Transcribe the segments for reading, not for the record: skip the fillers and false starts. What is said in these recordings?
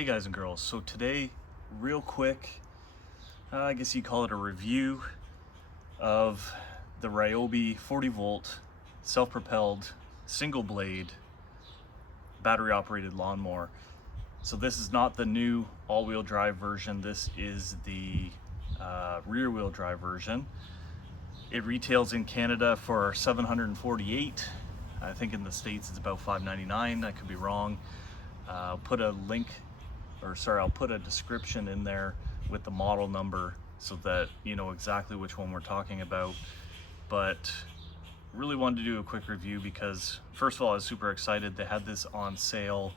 Hey guys and girls, so today, real quick, I guess you call it a review of the Ryobi 40 volt self-propelled single blade battery operated lawnmower. So this is not the new all-wheel drive version, this is the rear wheel drive version. It retails in Canada for $748. I think in the States it's about $599, I could be wrong. I'll put a link, I'll put a description in there with the model number so that you know exactly which one we're talking about. But really wanted to do a quick review because first of all, I was super excited. They had this on sale.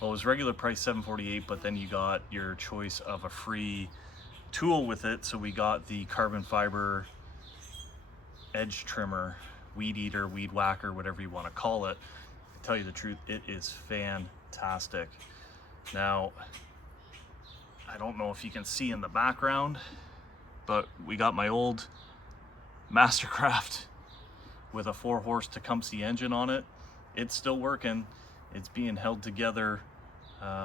Well, it was regular price $748, but then you got your choice of a free tool with it. So we got the carbon fiber edge trimmer, weed eater, weed whacker, whatever you want to call it. To tell you the truth, it is fantastic. Now, I don't know if you can see in the background, but we got my old Mastercraft with a 4-horse Tecumseh engine on it. It's still working. It's being held together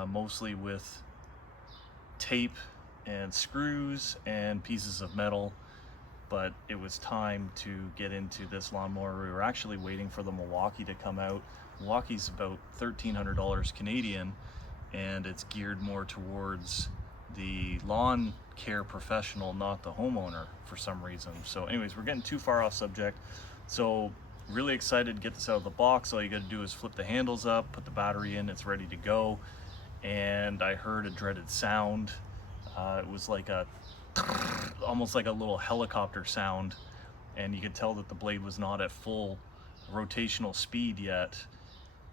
mostly with tape and screws and pieces of metal, but it was time to get into this lawnmower. We were actually waiting for the Milwaukee to come out. Milwaukee's about $1,300 Canadian, and it's geared more towards the lawn care professional, not the homeowner for some reason. So anyways, we're getting too far off subject. So really excited to get this out of the box. All you got to do is flip the handles up, put the battery in, it's ready to go. And I heard a dreaded sound. It was like almost like a little helicopter sound, and you could tell that the blade was not at full rotational speed yet.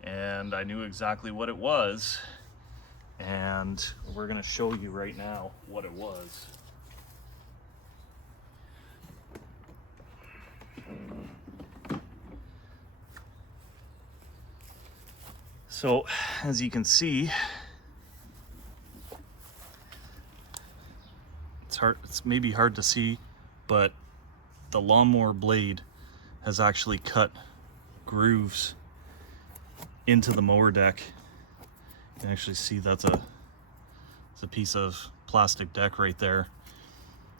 And I knew exactly what it was, and we're gonna show you right now what it was. So as you can see, it's maybe hard to see, but the lawnmower blade has actually cut grooves into the mower deck. You can actually see it's a piece of plastic deck right there.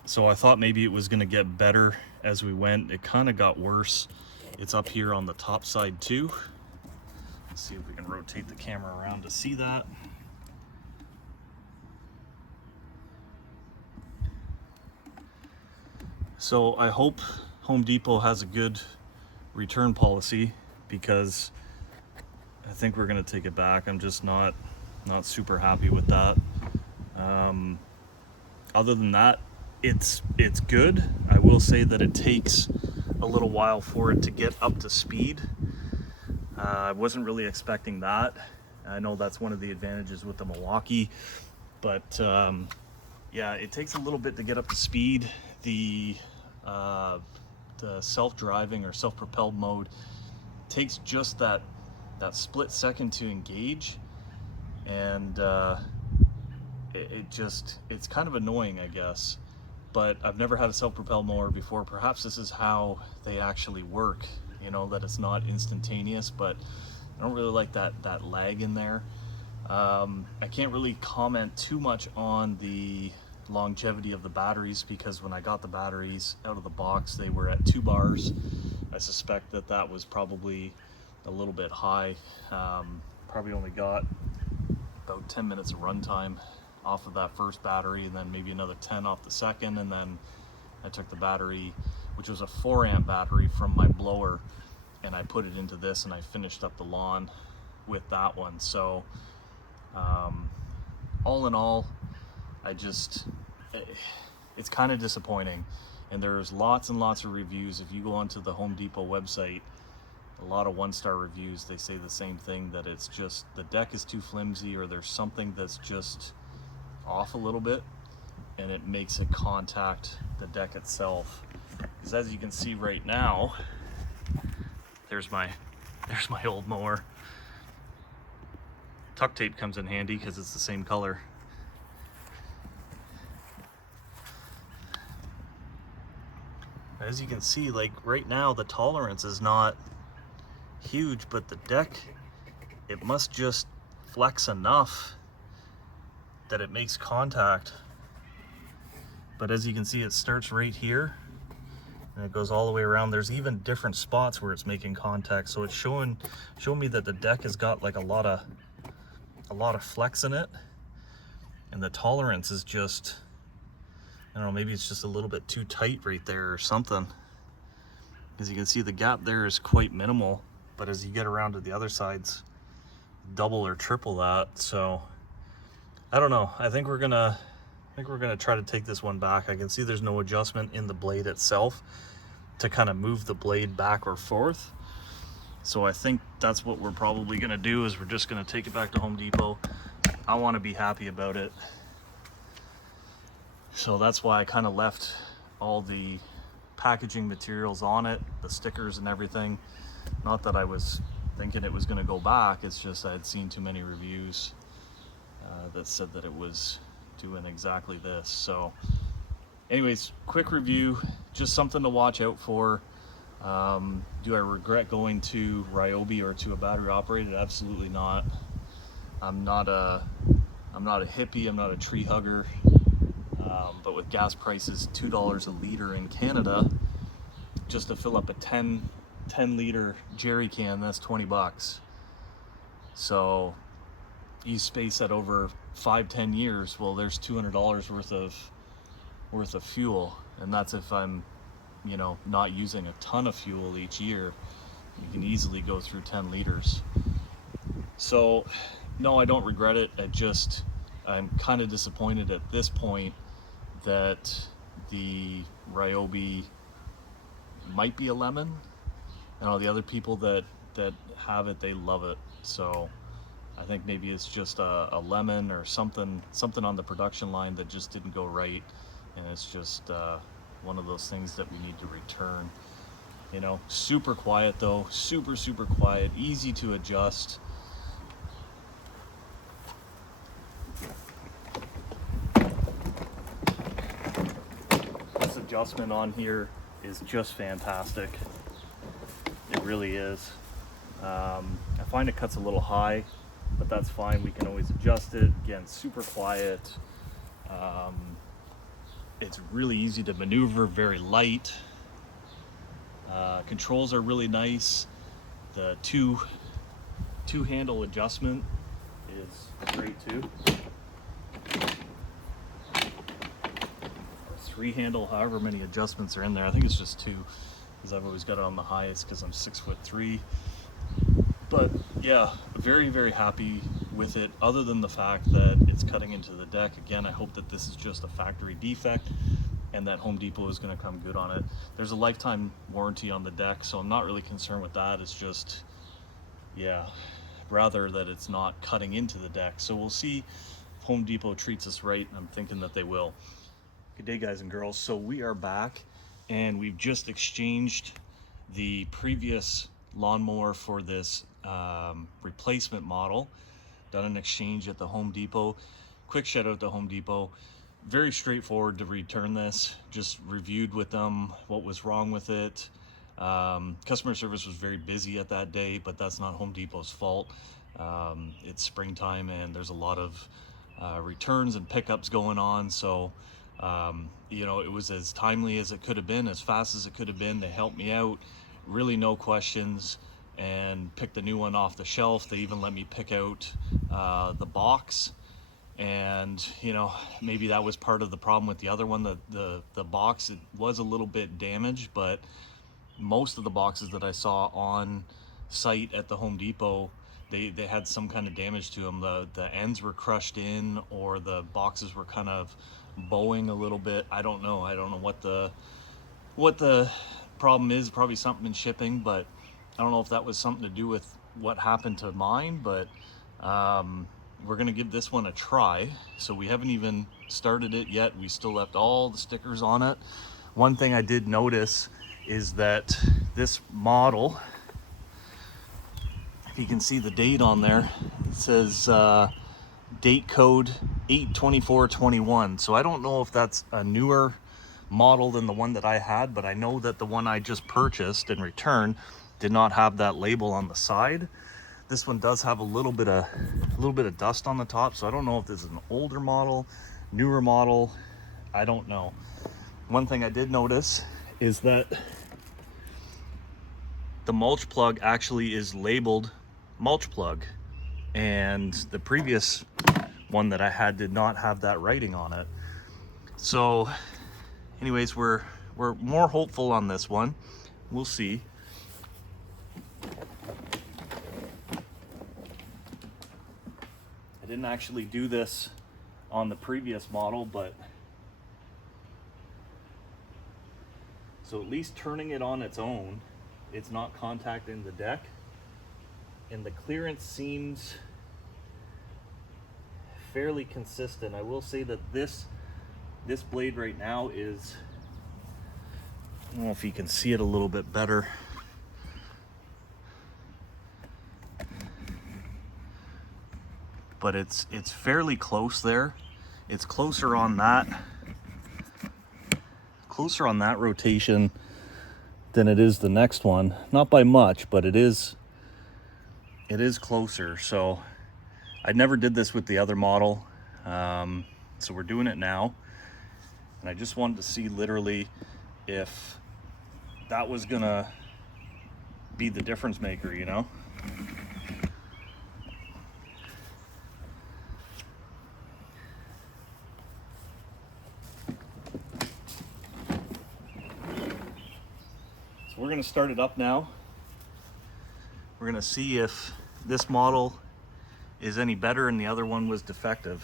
So I thought maybe it was going to get better as we went. It kind of got worse. It's up here on the top side too. Let's see if we can rotate the camera around to see that. So I hope Home Depot has a good return policy, because I think we're going to take it back. I'm just not super happy with that. Other than that, it's good. I will say that it takes a little while for it to get up to speed. I wasn't really expecting that. I know that's one of the advantages with the Milwaukee, but yeah, it takes a little bit to get up to speed. The self-driving or self-propelled mode takes just that split second to engage, and it's kind of annoying, I guess. But I've never had a self-propelled mower before. Perhaps this is how they actually work, you know, that it's not instantaneous, but I don't really like that lag in there. I can't really comment too much on the longevity of the batteries, because when I got the batteries out of the box, they were at 2 bars. I suspect that was probably a little bit high. Probably only got about 10 minutes of runtime off of that first battery, and then maybe another 10 off the second. And then I took the battery, which was a 4-amp battery from my blower, and I put it into this, and I finished up the lawn with that one. So all in all, it's kind of disappointing. And there's lots and lots of reviews. If you go onto the Home Depot website, a lot of 1-star reviews, they say the same thing, that it's just the deck is too flimsy, or there's something that's just off a little bit, and it makes it contact the deck itself. Because as you can see right now, there's my old mower. Tuck tape comes in handy because it's the same color. As you can see, like right now, the tolerance is not huge, but the deck, it must just flex enough that it makes contact. But as you can see, it starts right here and it goes all the way around. There's even different spots where it's making contact. So it's showing me that the deck has got like a lot of flex in it. And the tolerance is just, I don't know, maybe it's just a little bit too tight right there or something. As you can see, the gap there is quite minimal, but as you get around to the other sides, double or triple that. So I don't know. I think we're gonna try to take this one back. I can see there's no adjustment in the blade itself to kind of move the blade back or forth. So I think that's what we're probably gonna do, is we're just gonna take it back to Home Depot. I want to be happy about it. So that's why I kind of left all the packaging materials on it, the stickers and everything. Not that I was thinking it was going to go back, it's just I had seen too many reviews that said that it was doing exactly this. So anyways, quick review, just something to watch out for. Do I regret going to Ryobi or to a battery operated? Absolutely not. I'm not a hippie, I'm not a tree hugger. But with gas prices $2 a liter in Canada, just to fill up a 10 liter jerry can, that's 20 bucks. So you space that over 5-10 years, well, there's $200 worth of fuel, and that's if I'm, you know, not using a ton of fuel each year. You can easily go through 10 liters. So no, I don't regret it. I'm kind of disappointed at this point that the Ryobi might be a lemon, and all the other people that have it, they love it. So I think maybe it's just a lemon or something on the production line that just didn't go right, and it's just one of those things that we need to return. You know, super quiet though, super quiet, easy to adjust. Adjustment on here is just fantastic. It really is. I find it cuts a little high, but that's fine. We can always adjust it. Again, super quiet. It's really easy to maneuver, very light. Controls are really nice. The two handle adjustment is great too. Three handle, however many adjustments are in there. I think it's just two, because I've always got it on the highest because I'm 6'3". But yeah, very happy with it, other than the fact that it's cutting into the deck. Again, I hope that this is just a factory defect and that Home Depot is going to come good on it. There's a lifetime warranty on the deck, so I'm not really concerned with that. It's just, yeah, rather that it's not cutting into the deck. So we'll see if Home Depot treats us right, and I'm thinking that they will. Good day, guys and girls. So we are back, and we've just exchanged the previous lawnmower for this replacement model. Done an exchange at the Home Depot. Quick shout out to Home Depot. Very straightforward to return this. Just reviewed with them what was wrong with it. Customer service was very busy at that day, but that's not Home Depot's fault. It's springtime and there's a lot of returns and pickups going on, so you know, it was as timely as it could have been, as fast as it could have been. They helped me out, really no questions, and picked the new one off the shelf. They even let me pick out the box, and you know, maybe that was part of the problem with the other one. The box, it was a little bit damaged, but most of the boxes that I saw on site at the Home Depot, they had some kind of damage to them. The ends were crushed in, or the boxes were kind of bowing a little bit. I don't know what the problem is. Probably something in shipping, but I don't know if that was something to do with what happened to mine. But we're gonna give this one a try. So we haven't even started it yet. We still left all the stickers on it. One thing I did notice is that this model, if you can see the date on there, it says date code 8/24/21. So I don't know if that's a newer model than the one that I had, but I know that the one I just purchased and returned did not have that label on the side. This one does have a little bit of dust on the top, so I don't know if this is an older model, newer model. I don't know. One thing I did notice is that the mulch plug actually is labeled mulch plug, and the previous one that I had did not have that writing on it. So anyways, we're more hopeful on this one. We'll see. I didn't actually do this on the previous model, but so at least turning it on its own, it's not contacting the deck, and the clearance seems fairly consistent. I will say that this blade right now is, I don't know if you can see it a little bit better. But it's fairly close there. It's closer on that rotation than it is the next one. Not by much, but it is closer. So I never did this with the other model. So we're doing it now. And I just wanted to see literally if that was gonna be the difference maker, you know? So we're gonna start it up now. We're gonna see if this model is any better and the other one was defective.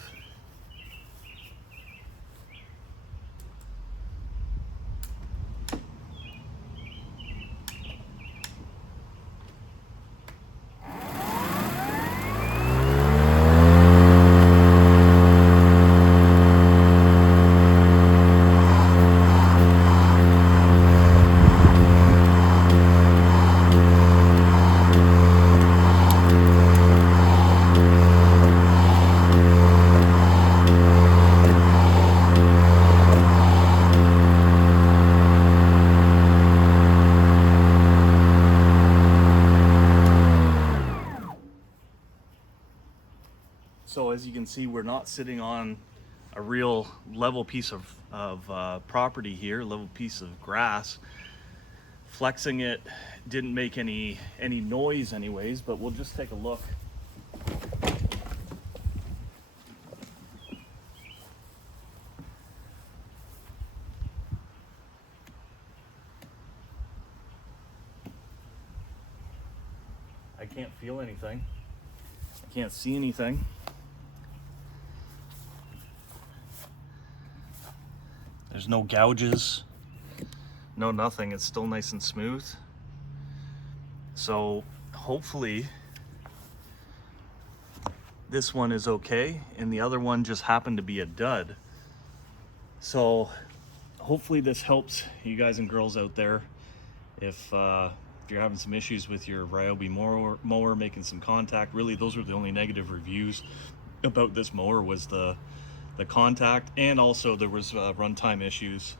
So as you can see, we're not sitting on a real level piece of property here, level piece of grass. Flexing it didn't make any noise anyways, but we'll just take a look. I can't feel anything. I can't see anything. There's no gouges, no nothing. It's still nice and smooth. So hopefully this one is okay, and the other one just happened to be a dud. So hopefully this helps you guys and girls out there. If you're having some issues with your Ryobi mower making some contact, really those were the only negative reviews about this mower, was the contact, and also there was runtime issues.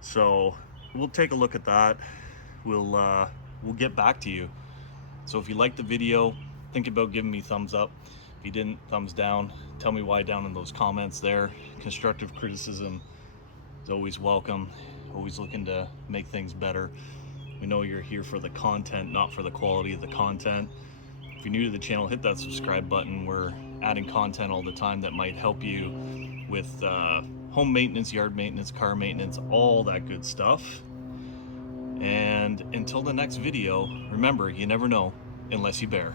So we'll take a look at that. We'll get back to you. So if you liked the video, think about giving me thumbs up. If you didn't, thumbs down. Tell me why down in those comments there. Constructive criticism is always welcome. Always looking to make things better. We know you're here for the content, not for the quality of the content. If you're new to the channel, hit that subscribe button. We're adding content all the time that might help you with home maintenance, yard maintenance, car maintenance, all that good stuff. And until the next video, remember, you never know unless you bear.